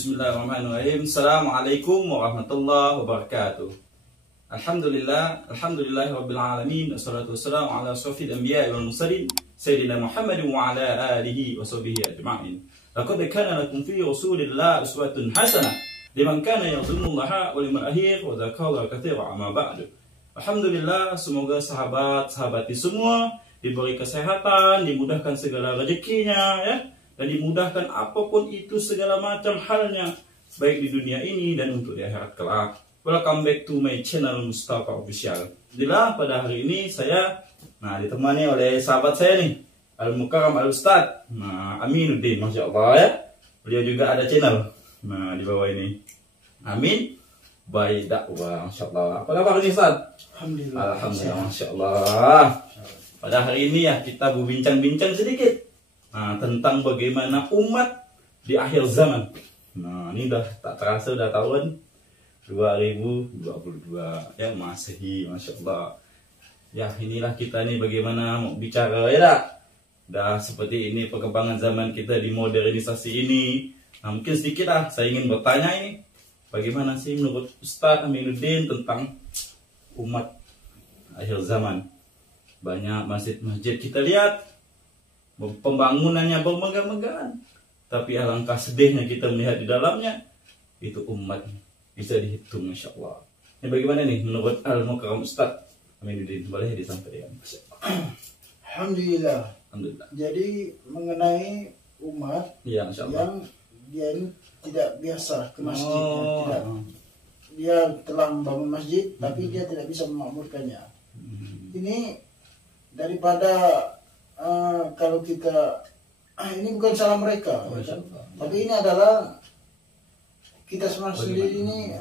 Bismillahirrahmanirrahim. Assalamualaikum warahmatullahi wabarakatuh. Alhamdulillahirabbil alamin. Wassalatu wassalamu ala asyrafil anbiya'i wal mursalin sayyidina Muhammadin wa ala alihi wa sahbihi ajma'in. Laqad kana lakum fi Rasulillah uswatun hasanah liman kana yarjullaha wal yawmal akhir wa dzakara katsiran, amma ba'du. Alhamdulillah, semoga sahabat-sahabati semua diberi kesehatan, dimudahkan segala rezekinya, ya, dan dimudahkan apapun itu segala macam halnya, baik di dunia ini dan untuk di akhirat kelak. Welcome back to my channel Mustafa Official. Alhamdulillah, pada hari ini saya ditemani oleh sahabat saya nih, Al-Mukarram Al-Ustadz Aminuddin, Masya Allah, ya. Beliau juga ada channel di bawah ini, Amin by Dakwah, Masya Allah. Apa kabar nih, Ustadz? Alhamdulillah. Alhamdulillah, Masya Allah. Pada hari ini ya kita berbincang-bincang sedikit tentang bagaimana umat di akhir zaman. Ini udah tak terasa udah tahun 2022 ya, Masehi, Masya Allah. Ya, inilah kita nih bagaimana mau bicara, ya dah. Udah seperti ini perkembangan zaman kita di modernisasi ini. Mungkin sedikit saya ingin bertanya ini, bagaimana sih menurut Ustadz Aminuddin tentang umat akhir zaman? Banyak masjid-masjid kita lihat pembangunannya bermegah-megahan, tapi alangkah sedihnya kita melihat di dalamnya itu umat bisa dihitung, Masya Allah. Ini bagaimana nih menurut Al-Mukarram Ustadz Aminuddin? Boleh disampaikan? Alhamdulillah. Alhamdulillah. Jadi mengenai umat Ya, Masya Allah. yang dia ini tidak biasa ke masjid, Oh. tidak. Dia telah membangun masjid, tapi dia tidak bisa memakmurkannya. Ini daripada kalau kita ini bukan salah mereka, Masya Allah. tapi ini adalah kita semua sendiri ini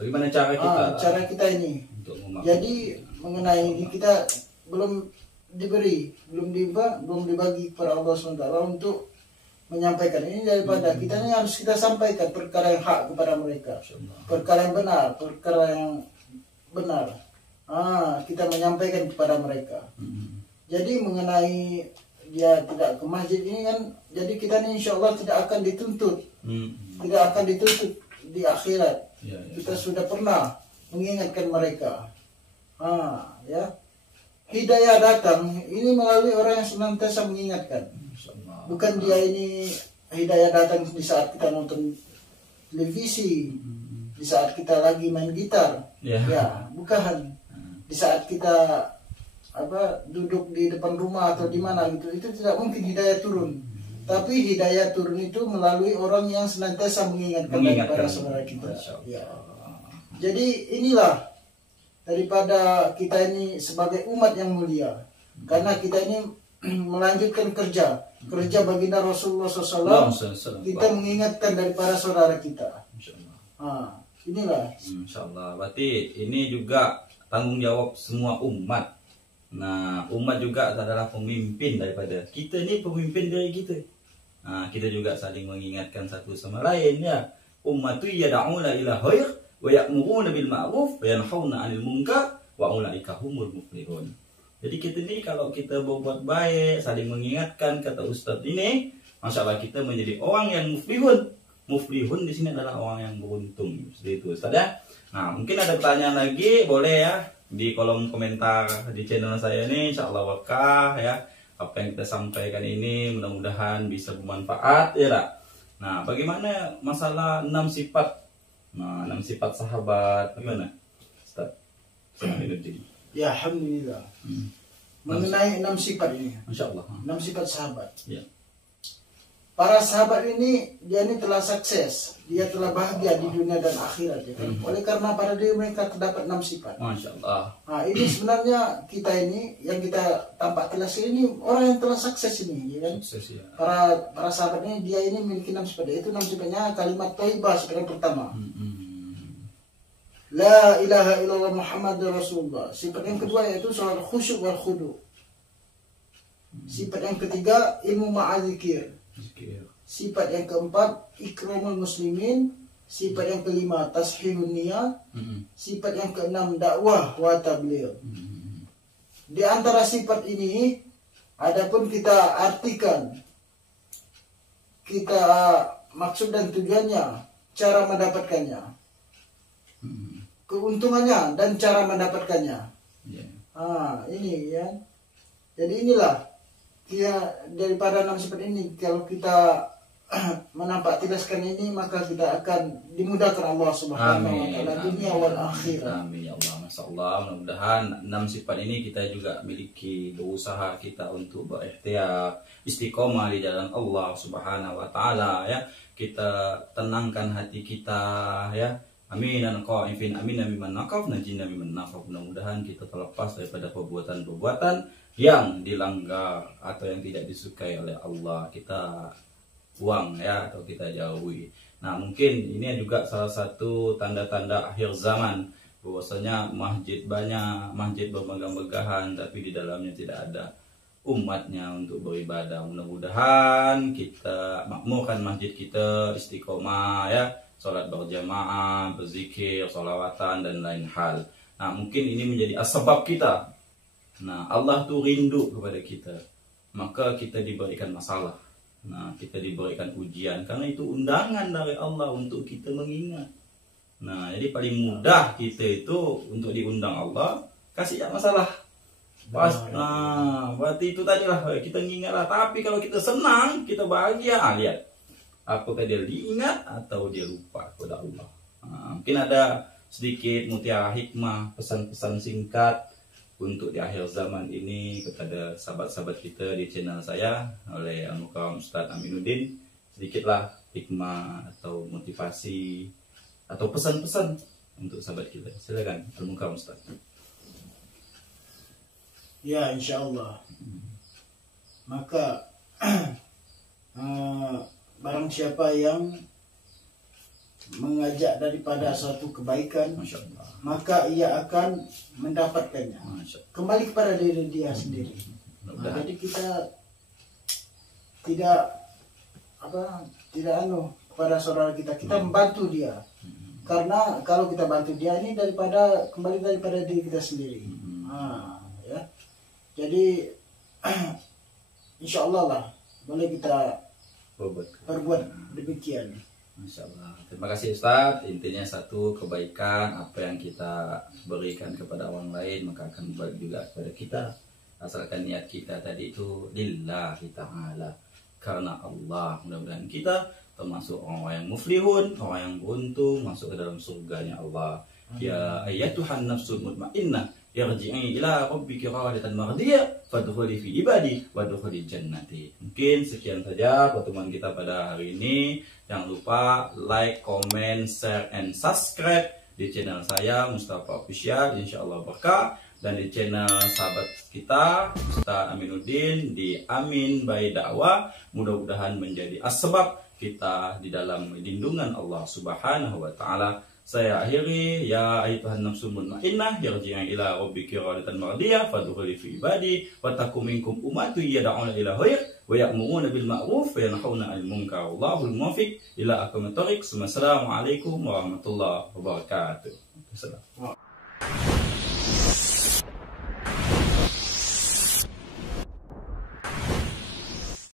Bagaimana cara kita ini. untuk memaklumi? Jadi mengenai ini kita belum dibagi kepada Allah SWT untuk menyampaikan ini. Daripada kita ini harus kita sampaikan perkara yang hak kepada mereka, perkara yang benar, kita menyampaikan kepada mereka. Jadi mengenai dia tidak ke masjid ini kan, jadi kita ini insya Allah tidak akan dituntut, di akhirat. Ya. Kita sudah pernah mengingatkan mereka. Ya, hidayah datang ini melalui orang yang senantiasa mengingatkan. Bukan dia ini hidayah datang di saat kita nonton televisi, di saat kita lagi main gitar, ya, bukan. Di saat kita duduk di depan rumah atau di mana gitu, itu tidak mungkin hidayah turun. Tapi hidayah turun itu melalui orang yang senantiasa mengingatkan kepada saudara kita. Ya. Jadi inilah daripada kita ini sebagai umat yang mulia, karena kita ini melanjutkan kerja baginda Rasulullah SAW, kita mengingatkan daripada saudara kita. Inilah. Insya Allah. Berarti ini juga tanggung jawab semua umat. Nah, umat juga adalah pemimpin daripada kita, ini pemimpin dari kita. Kita juga saling mengingatkan satu sama lain, ya. Ummatu yad'una ila khair wa ya'muruna bil ma'ruf wa yanhauna 'anil munkar wa ulaika humul muflihun. Jadi kita ini kalau kita berbuat baik, saling mengingatkan, kata Ustadz ini, Masya Allah, kita menjadi orang yang muflihun. Muflihun di sini adalah orang yang beruntung, seperti itu, Ustadz, ya. Nah, mungkin ada pertanyaan lagi, boleh ya di kolom komentar di channel saya ini, Insya Allah berkah, ya. Apa yang kita sampaikan ini mudah-mudahan bisa bermanfaat, ya tak? Nah, bagaimana masalah 6 sifat? 6 sifat sahabat, bagaimana, Ustaz? Ya, alhamdulillah. Mengenai 6 sifat ini, Masya Allah. 6 sifat sahabat. Ya. Para sahabat ini, dia ini telah sukses, dia telah bahagia di dunia dan akhirat, ya kan? Oleh karena pada diri mereka terdapat 6 sifat. Masya Allah. Ini sebenarnya kita ini yang kita tampak jelas ini orang yang telah sukses ini, ya kan? Sukses, ya. Para sahabat ini, dia ini memiliki 6 sifat. Itu 6 sifatnya kalimat thayyibah, sifat yang pertama. La ilaha illallah Muhammadur Rasulullah. Sifat yang kedua yaitu soal khusyuk wal khudu. Sifat yang ketiga ilmu ma'adzikir. Sifat yang keempat ikramul muslimin. Sifat yang kelima tashihun niyah. Sifat yang keenam dakwah wa tabligh. Di antara sifat ini, adapun kita artikan, kita maksud dan tujuannya, cara mendapatkannya, keuntungannya dan cara mendapatkannya. Ini ya. Jadi inilah daripada enam sifat ini, kalau kita menampak tidaskan ini, maka kita akan dimudahkan Allah Subhanahu wa taala dunia wal akhirat. Amin ya Allah. Masyaallah, mudah-mudahan 6 sifat ini kita juga miliki, berusaha kita untuk berikhtiar istiqomah di jalan Allah Subhanahu wa taala ya. Kita tenangkan hati kita ya. Amin dan qaifin amin mimman naqaf najinna mimman naqaf. Mudah-mudahan kita terlepas daripada perbuatan-perbuatan yang dilanggar atau yang tidak disukai oleh Allah. Kita buang ya, atau kita jauhi. Nah, mungkin ini juga salah satu tanda-tanda akhir zaman, bahwasanya masjid banyak, masjid bermegah-megahan, tapi di dalamnya tidak ada umatnya untuk beribadah. Mudah-mudahan kita makmurkan masjid kita istiqomah ya, sholat berjamaah, berzikir, sholawatan dan lain hal. Nah, mungkin ini menjadi asbab kita. Nah, Allah tuh rindu kepada kita, maka kita diberikan masalah. Nah, kita diberikan ujian karena itu undangan dari Allah untuk kita mengingat. Nah, jadi paling mudah kita itu untuk diundang Allah, kasih masalah. Berarti itu tadilah kita mengingatlah. Tapi kalau kita senang, kita bahagia, lihat apakah dia diingat atau dia lupa kepada Allah. Mungkin ada sedikit mutiara hikmah, pesan-pesan singkat untuk di akhir zaman ini kepada sahabat-sahabat kita di channel saya oleh Al-Mukarram Ustaz Aminuddin. Sedikitlah hikmah atau motivasi atau pesan-pesan untuk sahabat kita. Silakan Al-Mukarram Ustaz. Ya, insyaallah. Maka barang siapa yang mengajak daripada suatu kebaikan, maka ia akan mendapatkannya. Kembali kepada diri dia sendiri. Jadi kita tidak kepada saudara kita, membantu dia. Karena kalau kita bantu dia ini kembali daripada diri kita sendiri. Ya. Jadi insyaallah lah boleh kita perbuat demikian. Masya Allah. Terima kasih Ustaz. Intinya satu, kebaikan apa yang kita berikan kepada orang lain maka akan balik juga kepada kita, asalkan niat kita tadi itu lillahi ta'ala, karena Allah. Mudah-mudahan kita termasuk orang yang muflihun, orang yang beruntung masuk ke dalam surganya Allah. Ya ayyatuhan nafsul mutmainnah yarji'i ila rabbiki radiyatan mardiyah fadkhuli fi ibadi wadkhuli jannati. Mungkin sekian saja pertemuan kita pada hari ini. Jangan lupa like, comment, share, and subscribe di channel saya Mustafa Official, insyaallah berkah, dan di channel sahabat kita Ustaz Aminuddin di Amin by Dakwah. Mudah-mudahan menjadi asbab kita di dalam lindungan Allah Subhanahu wa taala. Saya akhiri, ya ayyuhan nafsul mutmainnah yarji'i ila rabbiki radiyatan mardiyah fadkhuli fi ibadi wa takum minkum ummatun yad'una ila khair wa ya'muruna bil ma'ruf wa yanhauna 'anil munkar. Wallahul muwaffiq ila aqwamit thoriq. Assalamualaikum warahmatullahi wabarakatuh.